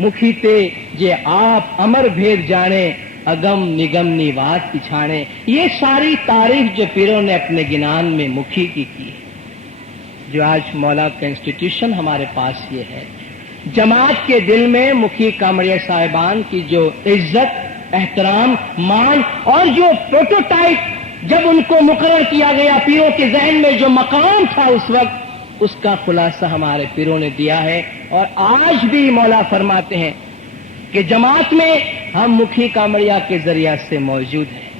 मुखी ते जे आप अमर भेद जाने, अगम निगम निवास पिछाने। ये सारी तारीफ जो पीरों ने अपने गिनान में मुखी की है, जो आज मौला का इंस्टीट्यूशन हमारे पास ये है। जमात के दिल में मुखी कामड़िया साहिबान की जो इज्जत, एहतराम, मान और जो प्रोटोटाइप जब उनको मुकर्रर किया गया, पीरों के जहन में जो मकाम था उस वक्त, उसका खुलासा हमारे पीरों ने दिया है। और आज भी मौला फरमाते हैं कि जमात में हम मुखी कामड़िया के जरिया से मौजूद हैं।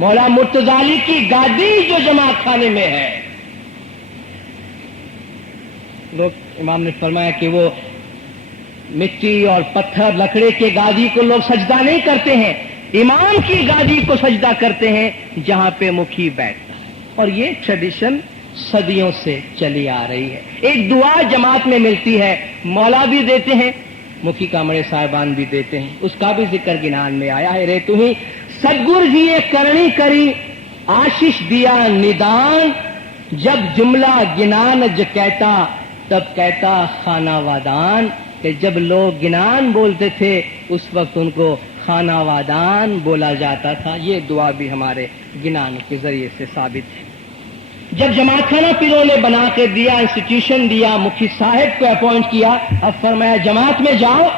मौला मुर्तजाली की गादी जो जमात खाने में है, लोग इमाम ने फरमाया कि वो मिट्टी और पत्थर लकड़े के गादी को लोग सजदा नहीं करते हैं, इमाम की गादी को सजदा करते हैं जहां पे मुखी बैठता है। और ये ट्रेडिशन सदियों से चली आ रही है। एक दुआ जमात में मिलती है, मौला भी देते हैं, मुखी कामड़े साहिबान भी देते हैं, उसका भी जिक्र गिनान में आया है। रे तुम्ही सदगुर जी ये करनी करी, आशीष दिया निदान, जब जुमला गिनान ज कहता, तब कहता खाना वादान। कि जब लोग गिनान बोलते थे उस वक्त उनको खाना वादान बोला जाता था। ये दुआ भी हमारे गिनान के जरिए से साबित है। जब जमात खाना पीरों ने बना के दिया, इंस्टीट्यूशन दिया, मुखी साहिब को अपॉइंट किया, अब फरमाया जमात में जाओ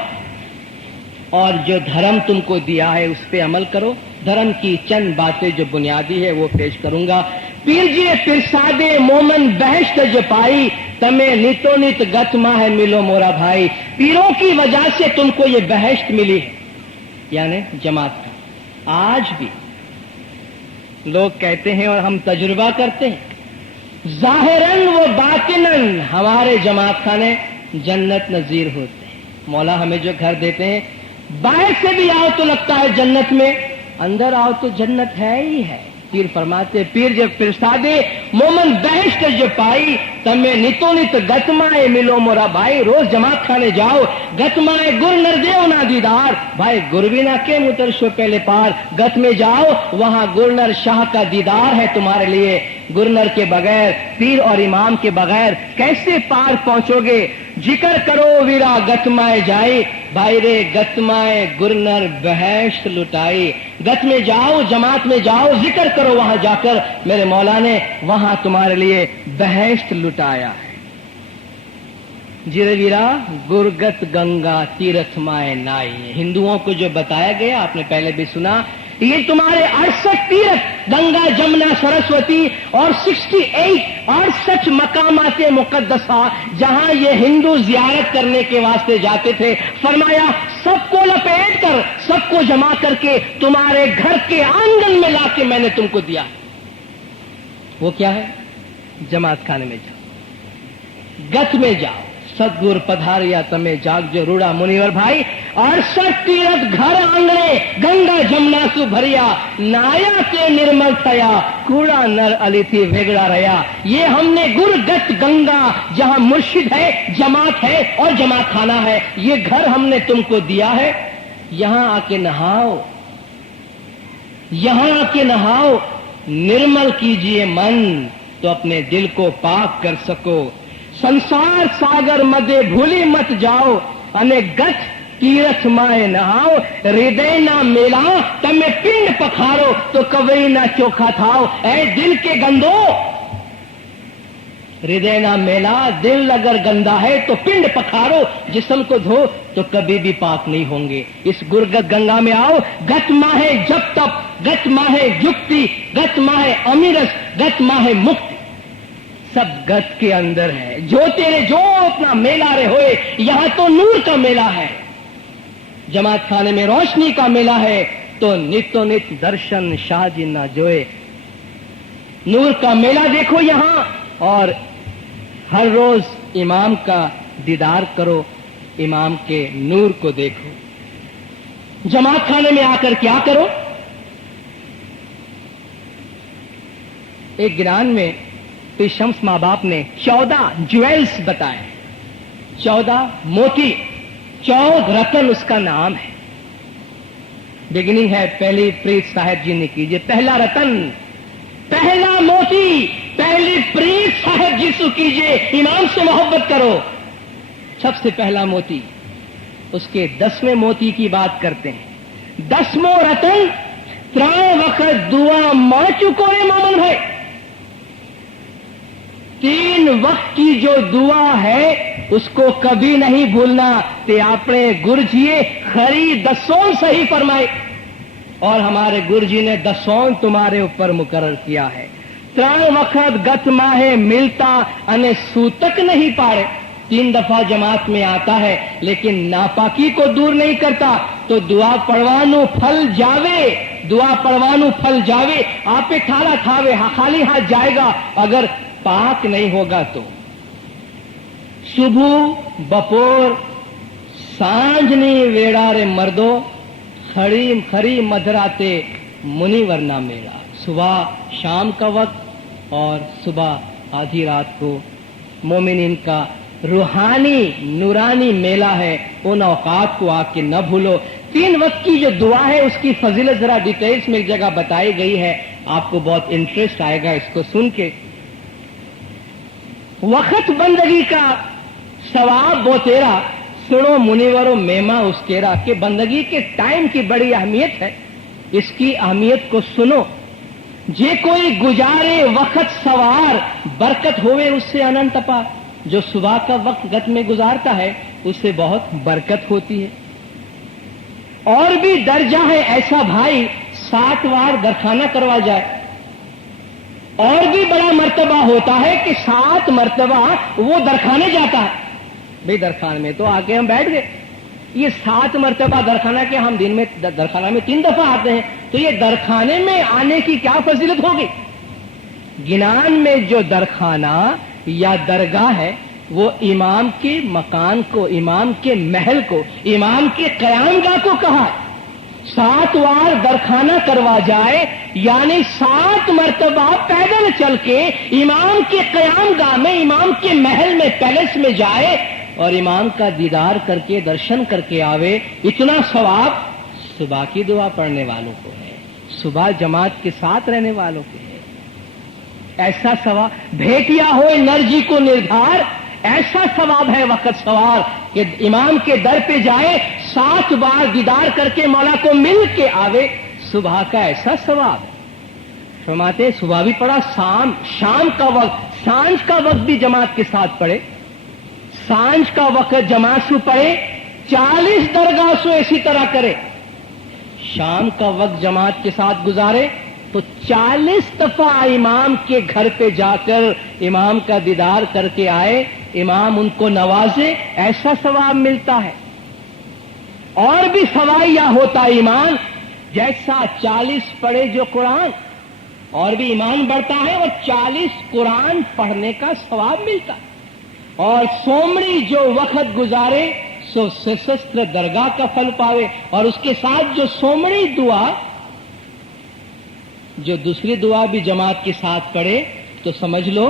और जो धर्म तुमको दिया है उस पे अमल करो। धर्म की चंद बातें जो बुनियादी है वो पेश करूंगा। पीर जी पिरसादे मोमन बहश्त जो पाई, तमें नितो नित गतमा है मिलो मोरा भाई। पीरों की वजह से तुमको ये बहश्त मिली है, यानी जमात का। आज भी लोग कहते हैं और हम तजुर्बा करते हैं, जाहिरन व बातिनन हमारे जमात खाने जन्नत नजीर होते हैं। मौला हमें जो घर देते हैं, बाहर से भी आओ तो लगता है जन्नत में, अंदर आओ तो जन्नत है ही है। पीर फरमाते, पीर जब पिरसादे मोमन बहश्त जो पाई, तमें नितो नित गतमाए मिलो मोरा भाई। रोज जमात खाने जाओ, गतमाए गुर नर देव ना दीदार, भाई गुरबिना के मुतरशो पहले पार। गत में जाओ, वहां गुरनर शाह का दीदार है तुम्हारे लिए। गुरनर के बगैर, पीर और इमाम के बगैर कैसे पार पहुंचोगे। जिक्र करो वीरा गतमाए जाए, भाई रे गतमाए गुरनर बहश्त लुटाई। गत में जाओ, जमात में जाओ, जिक्र करो वहां जाकर, मेरे मौला ने वहां तुम्हारे लिए बहश्त लुटाया है। जिरे वीरा गुरगत गंगा तीर्थ माए नाई। हिंदुओं को जो बताया गया आपने पहले भी सुना, ये तुम्हारे 68 तीर्थ, गंगा जमुना सरस्वती और 68 मकामाते मुकद्दसा, जहां ये हिंदू जियारत करने के वास्ते जाते थे। फरमाया सबको लपेट कर, सबको जमा करके तुम्हारे घर के आंगन में लाके मैंने तुमको दिया। वो क्या है? जमात खाने में जाओ, गत में जाओ, सदगुर पधारिया तमें जाग जो रूड़ा मुनिवर भाई। 68 तीर्थ घर आंगणे, गंगा जमुना सु भरिया, नाया के निर्मल थया, कूड़ा नर अली थी वेगड़ा रया। ये हमने गुरगत गंगा, जहां मुर्शिद है, जमात है और जमात खाना है, ये घर हमने तुमको दिया है। यहां आके नहाओ, यहां आके नहाओ, निर्मल कीजिए मन तो अपने दिल को पाक कर सको। संसार सागर मध्य भूली मत जाओ, अनेगत तीर्थ माए नहाओ। हृदय ना मेला तमें पिंड पखारो, तो कवई ना चोखा थाओ। ऐ दिल के गंदो, हृदय ना मेला, दिल अगर गंदा है तो पिंड पखारो, जिस्म को धो तो कभी भी पाक नहीं होंगे। इस गुरगत गंगा में आओ। गत माहे जब तप, गत माहे युक्ति, गत माहे अमीरस, गत माहे मुक्ति, सब गत के अंदर है। जो तेरे जो अपना मेला रे होए, यहां तो नूर का मेला है। जमात खाने में रोशनी का मेला है, तो नितो नित दर्शन शाह जिन्ना जोए। नूर का मेला देखो यहां, और हर रोज इमाम का दीदार करो, इमाम के नूर को देखो। जमात खाने में आकर क्या करो? एक गिरान में पीर शम्स माँ बाप ने 14 ज्वेल्स बताए, 14 मोती, 14 रतन उसका नाम है। बिगिनिंग है पहली प्रीत साहब जी ने कीजिए। पहला रतन, पहला मोती, पहली प्रीत साहब जी से कीजिए, इमाम से मोहब्बत करो। सबसे पहला मोती उसके 10वें मोती की बात करते हैं। 10वां रतन 3 वक्त दुआ मां चुको है मामन भाई। 3 वक्त की जो दुआ है उसको कभी नहीं भूलना। ते आपने गुरुजीए खरी 10 सही फरमाए और हमारे गुरुजी ने 10 तुम्हारे ऊपर मुकर्रर किया है। 3 वक्त गत माहे मिलता अने सूतक नहीं पाड़े। 3 दफा जमात में आता है लेकिन नापाकी को दूर नहीं करता। तो दुआ पढ़वानु फल जावे, दुआ पढ़वानु फल जावे। आपे थाला थावे खाली हाथ जाएगा अगर पाक नहीं होगा तो। सुबह बपोर सांझनी वेड़ा रे मर्दो खड़ी खरी मधराते मुनिवरना मेला। सुबह शाम का वक्त और सुबह आधी रात को मोमिनीन का रूहानी नूरानी मेला है। उन औकात को आके न भूलो। 3 वक्त की जो दुआ है उसकी फजीलत जरा डिटेल्स में एक जगह बताई गई है, आपको बहुत इंटरेस्ट आएगा इसको सुन के। वक्त बंदगी का सवाब बोतेरा सुनो मुनिवरो मेमा उसकेरा के बंदगी के टाइम की बड़ी अहमियत है। इसकी अहमियत को सुनो। जे कोई गुजारे वक्त सवार बरकत होवे उससे अनंत पार। जो सुबह का वक्त गत में गुजारता है उससे बहुत बरकत होती है। और भी दर्जा है ऐसा भाई 7 बार दरखाना करवा जाए। और भी बड़ा मर्तबा होता है कि 7 मर्तबा वो दरखाने जाता है। भाई दरखान में तो आके हम बैठ गए, ये 7 मर्तबा दरखाना के हम दिन में दरखाना में 3 दफा आते हैं, तो ये दरखाने में आने की क्या फजीलत होगी। गिनान में जो दरखाना या दरगाह है वो इमाम के मकान को, इमाम के महल को, इमाम के क़यामगाह को कहा। 7 बार दरखाना करवा जाए यानी 7 मर्तबा पैदल चल के इमाम के क़यामगाह में, इमाम के महल में, पैलेस में जाए और इमाम का दीदार करके दर्शन करके आवे। इतना सवाब सुबह की दुआ पढ़ने वालों को है, सुबह जमात के साथ रहने वालों को है। ऐसा सवाब भेटिया हो एनर्जी को निर्धार, ऐसा सवाब है वक्त सवार कि इमाम के दर पे जाए 7 बार दीदार करके मौला को मिल के आवे। सुबह का ऐसा सवाब फरमाते सुबह भी पढ़ा, शाम का वक्त, सांझ का वक्त भी जमात के साथ पढ़े। सांझ का वक्त जमात से पढ़े, 40 दरगाह से इसी तरह करे। शाम का वक्त जमात के साथ गुजारे तो 40 दफा इमाम के घर पे जाकर इमाम का दीदार करके आए, इमाम उनको नवाजे, ऐसा सवाब मिलता है। और भी सवाइया होता ईमान, जैसा 40 पढ़े जो कुरान, और भी ईमान बढ़ता है और 40 कुरान पढ़ने का सवाब मिलता है। और सोमड़ी जो वक्त गुजारे सो सशस्त्र दरगाह का फल पावे। और उसके साथ जो सोमड़ी दुआ, जो दूसरी दुआ भी जमात के साथ पढ़े तो समझ लो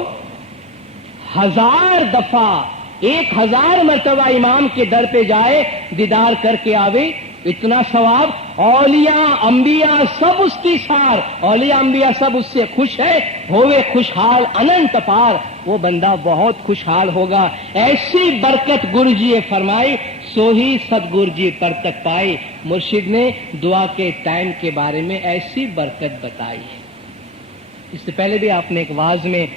1000 दफा, 1000 मर्तबा इमाम के दर पे जाए, दीदार करके आवे, इतना सवाब। औलिया अंबिया सब उसकी सार, औलिया अंबिया सब उससे खुश है, होवे खुशहाल अनंत पार। वो बंदा बहुत खुशहाल होगा। ऐसी बरकत गुरुजी फरमाई, सो ही सदगुरु जी पर तक पाई। मुर्शिद ने दुआ के टाइम के बारे में ऐसी बरकत बताई है। इससे पहले भी आपने एक वाज में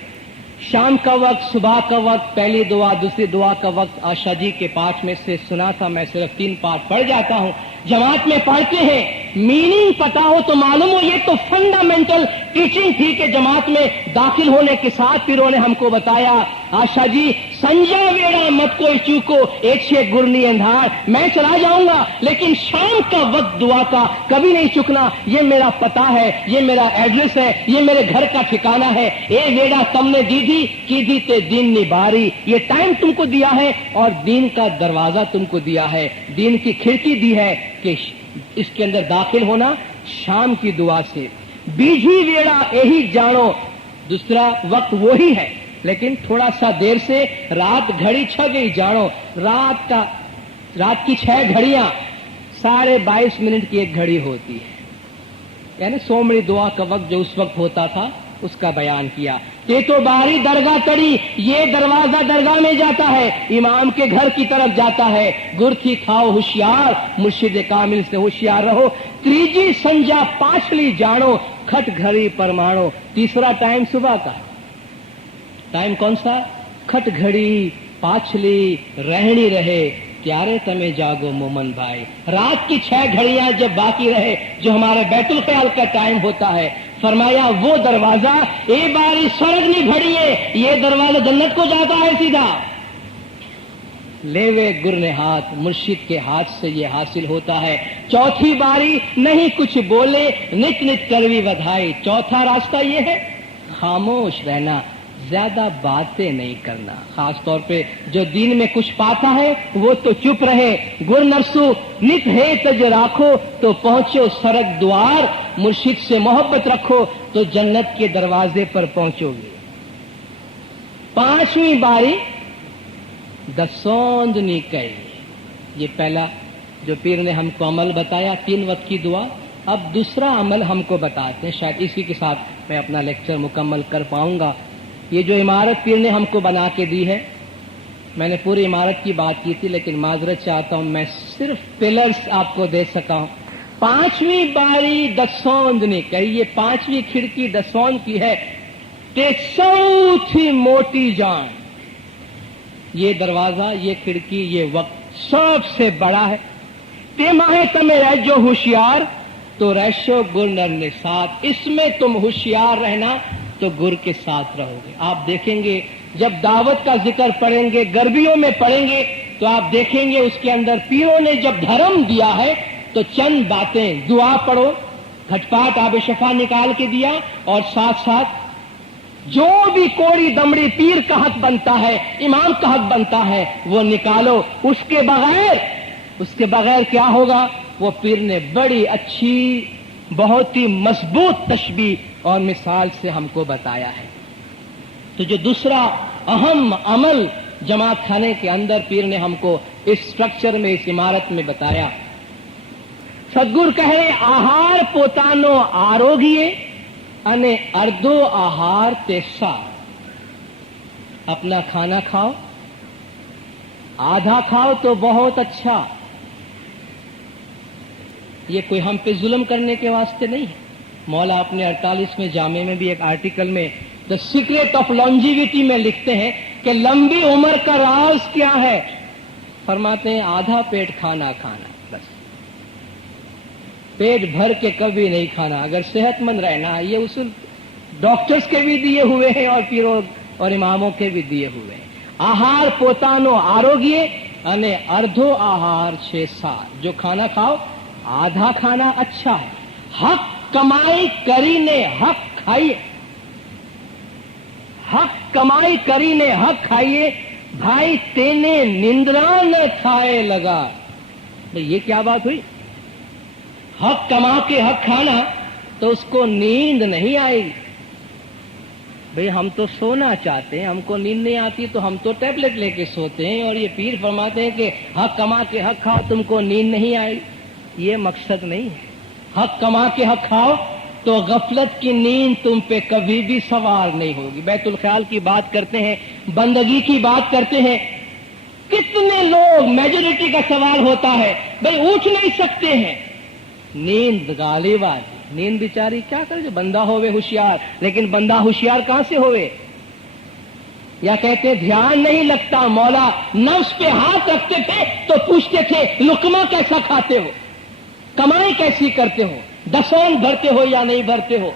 शाम का वक्त, सुबह का वक्त, पहली दुआ, दूसरी दुआ का वक्त आशा जी के पाठ में से सुना था। मैं सिर्फ 3 पाठ पढ़ जाता हूं। जमात में पढ़ते हैं, मीनिंग पता हो तो मालूम हो। ये तो फंडामेंटल टीचिंग थी कि जमात में दाखिल होने के साथ पीरों ने हमको बताया, आशा जी संजा वेड़ा मत कोई चूको, एक से गुरनी अंधार। मैं चला जाऊंगा लेकिन शाम का वक्त दुआ का कभी नहीं चुकना। ये मेरा पता है, ये मेरा एड्रेस है, ये मेरे घर का ठिकाना है। ए वेड़ा तुमने दी थी ते दीन निबारी। ये टाइम तुमको दिया है और दीन का दरवाजा तुमको दिया है, दीन की खिड़की दी है कि इसके अंदर दाखिल होना शाम की दुआ से। बीजी वेड़ा यही जानो, दूसरा वक्त वो ही है लेकिन थोड़ा सा देर से, रात घड़ी 6 गई जानो। रात की 6 घड़ियां 22.5 मिनट की एक घड़ी होती है। यानी सोमड़ी दुआ का वक्त जो उस वक्त होता था उसका बयान किया। ये तो बारी दरगाह तड़ी, ये दरवाजा दरगाह में जाता है, इमाम के घर की तरफ जाता है। गुरथी खाओ होशियार, मुर्शिद कामिल से होशियार रहो। त्रीजी संजा पाछली जानो, खट घड़ी परमाणो। तीसरा टाइम सुबह का, टाइम कौन सा? खट घड़ी पाछली रहनी रहे, त्यारे तमे जागो मोमन भाई। रात की 6 घड़ियां जब बाकी रहे, जो हमारे बैतुल ख्याल का टाइम होता है, फरमाया वो दरवाजा ए बारी स्वर्ग नहीं भड़िए, ये दरवाजा जन्नत को जाता है सीधा। लेवे गुर ने हाथ, मुर्शिद के हाथ से ये हासिल होता है। चौथी बारी नहीं कुछ बोले, नित नित करवी बधाई। चौथा रास्ता ये है, खामोश रहना, ज्यादा बातें नहीं करना। खास तौर पे जो दीन में कुछ पाता है वो तो चुप रहे। गुर नरसू नित है तज राखो, तो पहुंचो सरग द्वार। मुर्शिद से मोहब्बत रखो तो जन्नत के दरवाजे पर पहुंचोगे। 5वीं बारी दसौंद निकई, ये पहला जो पीर ने हमको अमल बताया, 3 वक्त की दुआ। अब दूसरा अमल हमको बताते हैं, शायद इसी के साथ मैं अपना लेक्चर मुकम्मल कर पाऊंगा। ये जो इमारत पीर ने हमको बना के दी है, मैंने पूरी इमारत की बात की थी, लेकिन माजरत चाहता हूं, मैं सिर्फ पिलर्स आपको दे सका हूं। 5वीं बारी दसौंद निकई, ये 5वीं खिड़की दसौंद की है, ते सौथी मोटी जान। ये दरवाजा, ये खिड़की, ये वक्त सबसे बड़ा है। ते माहे तमे रह जो होशियार, तो रहशो गुर नर ने साथ। इसमें तुम होशियार रहना तो गुर के साथ रहोगे। आप देखेंगे जब दावत का जिक्र पढ़ेंगे, गर्बियों में पढ़ेंगे, तो आप देखेंगे उसके अंदर पीरों ने जब धर्म दिया है तो चंद बातें, दुआ पढ़ो, घटपाट आब शफा निकाल के दिया, और साथ साथ जो भी कोड़ी दमड़ी पीर का हक बनता है, इमाम का हक बनता है, वो निकालो। उसके बगैर क्या होगा? वो पीर ने बड़ी अच्छी, बहुत ही मजबूत तशबीह और मिसाल से हमको बताया है। तो जो दूसरा अहम अमल जमात खाने के अंदर पीर ने हमको इस स्ट्रक्चर में, इस इमारत में बताया, सदगुरु कह रहे आहार पोतानो आरोग्य अने अर्धो आहार तेसा। अपना खाना खाओ, आधा खाओ तो बहुत अच्छा। ये कोई हम पे जुल्म करने के वास्ते नहीं है। मौला अपने 48वें जामे में भी एक आर्टिकल में द सीक्रेट ऑफ लॉन्जिविटी में लिखते हैं कि लंबी उम्र का राज क्या है। फरमाते हैं आधा पेट खाना खाना, बस पेट भर के कभी नहीं खाना अगर सेहतमंद रहना। ये उसूल डॉक्टर्स के भी दिए हुए हैं और पीरों और इमामों के भी दिए हुए हैं। आहार पोतानो आरोग्य अने अर्धो आहार 6 जो खाना खाओ आधा खाना अच्छा है। हक कमाई करीने हक खाइए, हक कमाई करीने हक खाइए, भाई तेने निंद्रा न खाए लगा। भाई ये क्या बात हुई? हक कमा के हक खाना तो उसको नींद नहीं आएगी। भाई हम तो सोना चाहते हैं, हमको नींद नहीं आती तो हम तो टैबलेट लेके सोते हैं, और ये पीर फरमाते हैं कि हक कमा के हक खाओ तुमको नींद नहीं आएगी। ये मकसद नहीं है। हक कमा के हक खाओ तो गफलत की नींद तुम पे कभी भी सवार नहीं होगी। बैतुल ख्याल की बात करते हैं, बंदगी की बात करते हैं, कितने लोग, मेजोरिटी का सवाल होता है भाई उठ नहीं सकते हैं, नींद गालिब आती। नींद बेचारी क्या करे, जो बंदा होवे होशियार, लेकिन बंदा होशियार कहां से होवे? या कहते ध्यान नहीं लगता। मौला नफ्स पे हाथ रखते थे तो पूछते थे लुकमा कैसा खाते हो, कमाई कैसी करते हो, दसौन भरते हो या नहीं भरते हो?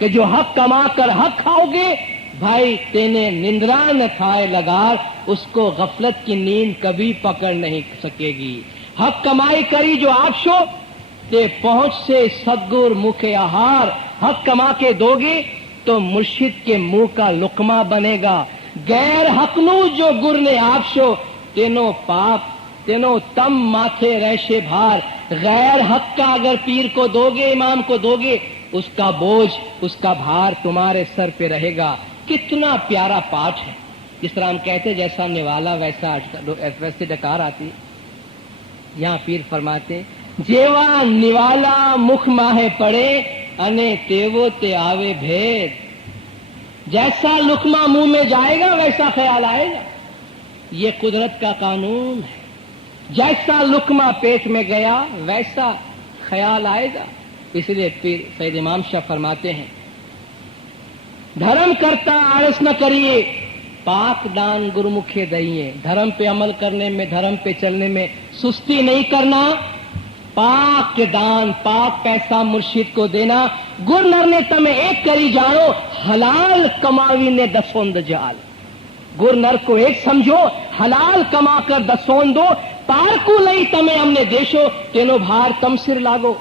कि जो हक कमा कर हक खाओगे, भाई तेने निंद्रा न खाए लगार, उसको गफलत की नींद कभी पकड़ नहीं सकेगी। हक कमाई करी जो आपशो ते पहुंच से सदगुर मुखे आहार। हक कमा के दोगे तो मुर्शिद के मुंह का लुकमा बनेगा। गैर हकनू जो गुर ने आपशो, तेनो पाप तेनो तम माथे रहशे भार। गैर हक का अगर पीर को दोगे, इमाम को दोगे, उसका बोझ, उसका भार तुम्हारे सर पे रहेगा। कितना प्यारा पाठ है। जिस तरह हम कहते जैसा निवाला वैसे डकार आती। यहाँ पीर फरमाते जेवा निवाला मुख माहे पड़े अने तेवो ते आवे भेद। जैसा लुकमा मुंह में जाएगा वैसा ख्याल आएगा। ये कुदरत का कानून है। जैसा लुकमा पेट में गया वैसा ख्याल आएगा। इसलिए पीर सैयद इमाम शाह फरमाते हैं, धर्म करता आलस न करिए, पाक दान गुरुमुखे दइए। धर्म पे अमल करने में, धर्म पे चलने में सुस्ती नहीं करना। पाक दान, पाक पैसा मुर्शिद को देना। गुर नर ने तमें एक करी जानो, हलाल कमावी ने दसों दजाल। गुर नर को एक समझो, हलाल कमा कर दसों दो। पारकू लई तमें हमने देशो, तेनो भार तम सिर लागो।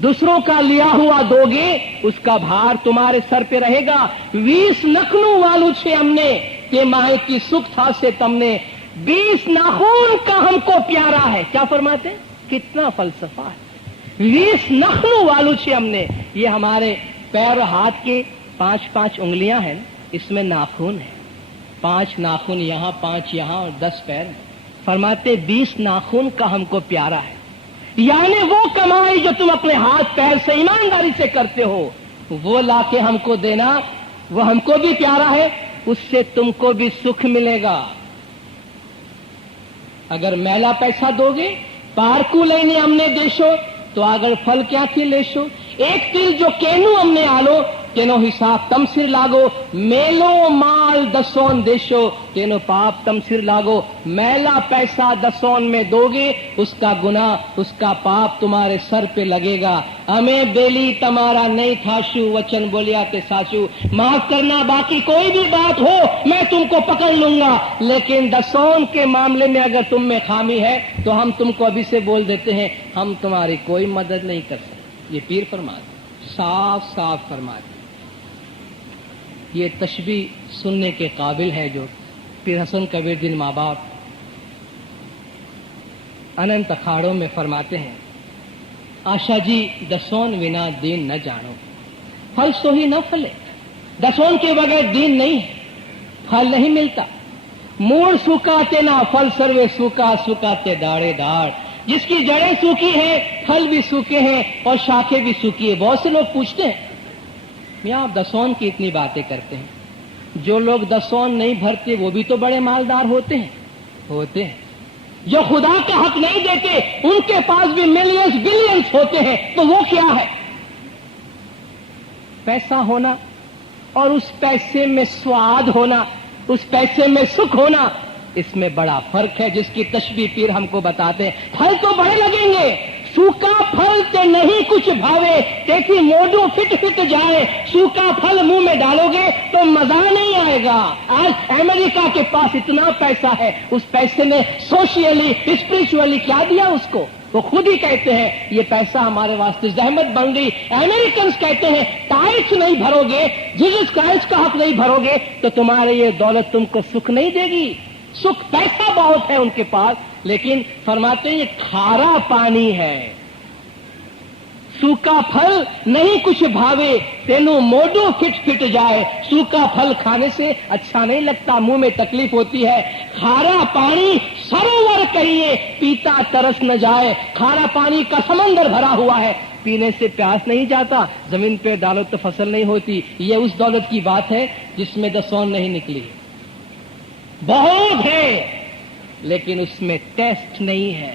दूसरों का लिया हुआ दोगे, उसका भार तुम्हारे सर पे रहेगा। 20 नखनू वालू छे हमने, ते माहे की सुख था से तमने। 20 नाखून का हमको प्यारा है। क्या फरमाते हैं? कितना फलसफा है। 20 नखनू वालू छे हमने। ये हमारे पैर और हाथ के 5-5 उंगलियां हैं, इसमें नाखून है। 5 नाखून यहां, 5 यहां और 10 पैर। फरमाते 20 नाखून का हमको प्यारा है। यानी वो कमाई जो तुम अपने हाथ पैर से ईमानदारी से करते हो, वो लाके हमको देना, वो हमको भी प्यारा है। उससे तुमको भी सुख मिलेगा। अगर मैला पैसा दोगे, पारकू लेने हमने देशो, तो अगर फल क्या थी लेशो। एक तिल जो केनू हमने आलो, तेनो हिसाब तम सिर लागो। मेलो माल दसोन देशो, तेनो पाप तम सिर लागो। मैला पैसा दसोन में दोगे, उसका गुनाह, उसका पाप तुम्हारे सर पे लगेगा। हमें बेली तुम्हारा नहीं थाशु, वचन बोलिया ते साचू। माफ करना, बाकी कोई भी बात हो मैं तुमको पकड़ लूंगा, लेकिन दसोन के मामले में अगर तुम में खामी है तो हम तुमको अभी से बोल देते हैं, हम तुम्हारी कोई मदद नहीं कर सकते। ये पीर फरमाते, साफ साफ फरमाते। ये तशबीह सुनने के काबिल है जो पीर हसन कबीर दिन माँ बाप अनंत अखाड़ों में फरमाते हैं। आशा जी दसोन विना दीन न जानो, फल सो ही न फले। दसोन के बगैर दीन नहीं है, फल नहीं मिलता। मूल सूखाते ना फल सर्वे सूखा, सूखाते दाड़े दाड़। जिसकी जड़ें सूखी हैं, फल भी सूखे हैं और शाखें भी सूखी है। बहुत से लोग पूछते हैं, मियां आप दसोन की इतनी बातें करते हैं, जो लोग दसोन नहीं भरते वो भी तो बड़े मालदार होते हैं। जो खुदा का हक नहीं देते उनके पास भी मिलियंस बिलियंस होते हैं, तो वो क्या है? पैसा होना और उस पैसे में स्वाद होना, उस पैसे में सुख होना, इसमें बड़ा फर्क है, जिसकी तशबीह पीर हमको बताते हैं। फल तो बड़े लगेंगे, सूखा फल ते नहीं कुछ भावे, तेथी मोडू फिट फिट जाए। सूखा फल मुंह में डालोगे तो मजा नहीं आएगा। आज अमेरिका के पास इतना पैसा है, उस पैसे ने सोशली स्पिरिचुअली क्या दिया उसको? वो खुद ही कहते हैं ये पैसा हमारे वास्ते जहमत बन गई। अमेरिकन कहते हैं टैक्स नहीं भरोगे, जीसस क्राइस्ट का हक नहीं भरोगे तो तुम्हारे ये दौलत तुमको सुख नहीं देगी। सुख पैसा बहुत है उनके पास, लेकिन फरमाते हैं ये खारा पानी है। सूखा फल नहीं कुछ भावे, तेनु मोडो फिट फिट जाए। सूखा फल खाने से अच्छा नहीं लगता, मुंह में तकलीफ होती है। खारा पानी सरोवर कहिए, पीता तरस न जाए। खारा पानी का समंदर भरा हुआ है, पीने से प्यास नहीं जाता। जमीन पे डालो तो फसल नहीं होती। ये उस दौलत की बात है जिसमें दसौन नहीं निकली। बहुत है लेकिन उसमें टेस्ट नहीं है,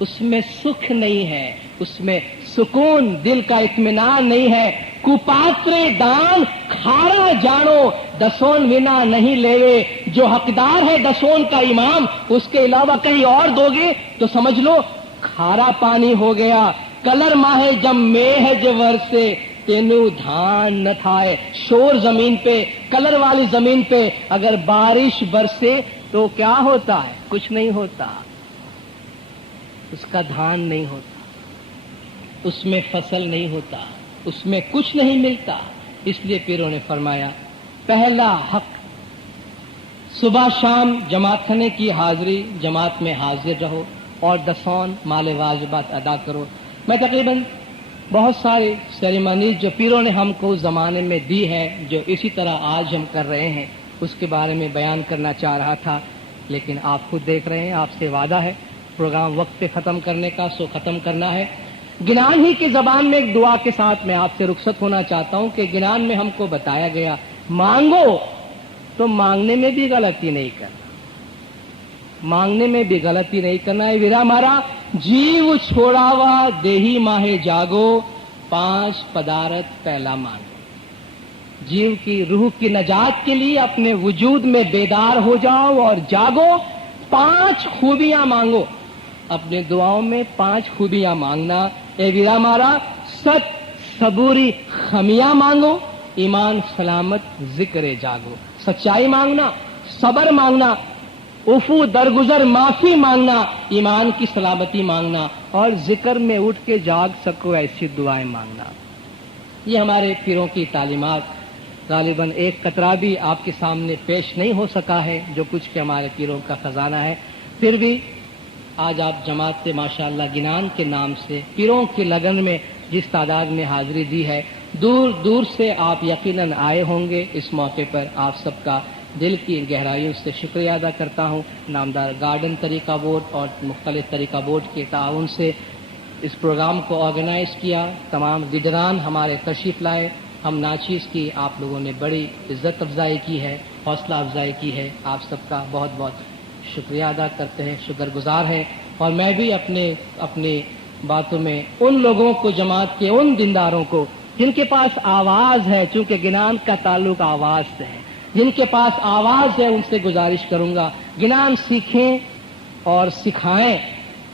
उसमें सुख नहीं है, उसमें सुकून, दिल का इत्मीनान नहीं है। कुपात्रे दान खारा जानो, दसोन विना नहीं लेवे। जो हकदार है दसोन का इमाम, उसके अलावा कहीं और दोगे तो समझ लो खारा पानी हो गया। कलर माहे जब मेह जवर से तेनु धान न थाए। शोर जमीन पे, कलर वाली जमीन पे अगर बारिश बरसे तो क्या होता है? कुछ नहीं होता, उसका धान नहीं होता, उसमें फसल नहीं होता, उसमें कुछ नहीं मिलता। इसलिए पीरों ने फरमाया पहला हक सुबह शाम जमात खाने की हाजिरी, जमात में हाजिर रहो और दसौन माले वाजिबात अदा करो। मैं तकरीबन बहुत सारी सेरेमनीज जो पीरों ने हमको उस जमाने में दी है, जो इसी तरह आज हम कर रहे हैं, उसके बारे में बयान करना चाह रहा था, लेकिन आप खुद देख रहे हैं, आपसे वादा है प्रोग्राम वक्त पे ख़त्म करने का, सो ख़त्म करना है। गिनान ही की जबान में एक दुआ के साथ मैं आपसे रुखसत होना चाहता हूं कि गिनान में हमको बताया गया मांगो तो मांगने में भी गलती नहीं करना, मांगने में भी गलती नहीं करना है। वीरा मारा जीव छोड़ावा देही माहे जागो, 5 पदार्थ पहला मांगो। जीव की रूह की नजात के लिए अपने वजूद में बेदार हो जाओ और जागो, 5 खूबियां मांगो। अपने दुआओं में 5 खूबियां मांगना। ए वीरा मारा सत सबूरी खमियां मांगो, ईमान सलामत जिक्र जागो। सच्चाई मांगना, सबर मांगना, उफू दरगुजर माफी मांगना, ईमान की सलामती मांगना और जिक्र में उठ के जाग सको ऐसी दुआएं मांगना। ये हमारे पीरों की तालीमात। गालिबन एक कतरा भी आपके सामने पेश नहीं हो सका है जो कुछ के हमारे पीरों का खजाना है। फिर भी आज आप जमात से माशाअल्लाह गिनान के नाम से पीरों की लगन में जिस तादाद में हाजिरी दी है, दूर दूर से आप यकीनन आए होंगे। इस मौके पर आप सबका दिल की गहराइयों से शुक्रिया अदा करता हूँ। नामदार गार्डन तरीका बोर्ड और मुख्तलिफ तरीका बोर्ड के ताउन से इस प्रोग्राम को ऑर्गेनाइज किया। तमाम लीडरान हमारे तशरीफ लाए। हम नाचीज़ की आप लोगों ने बड़ी इज्जत अफजाई की है, हौसला अफजाई की है। आप सबका बहुत बहुत शुक्रिया अदा करते हैं, शुक्रगुजार हैं। और मैं भी अपनी बातों में उन लोगों को, जमात के उन दीनदारों को जिनके पास आवाज़ है, चूंकि गिनान का ताल्लुक आवाज़ से है, जिनके पास आवाज़ है उनसे गुजारिश करूंगा गिनान सीखें और सिखाएं।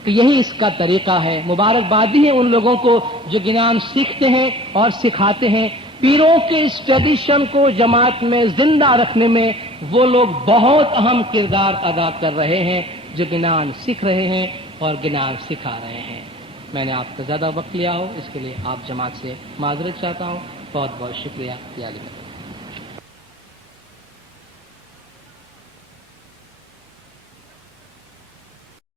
तो यही इसका तरीका है। मुबारकबादी है उन लोगों को जो गिनान सीखते हैं और सिखाते हैं। पीरों के इस ट्रेडिशन को जमात में जिंदा रखने में वो लोग बहुत अहम किरदार अदा कर रहे हैं जो गिनान सीख रहे हैं और गिनान सिखा रहे हैं। मैंने आपका ज़्यादा वक्त लिया हो इसके लिए आप जमात से माजरत चाहता हूँ। बहुत बहुत शुक्रिया।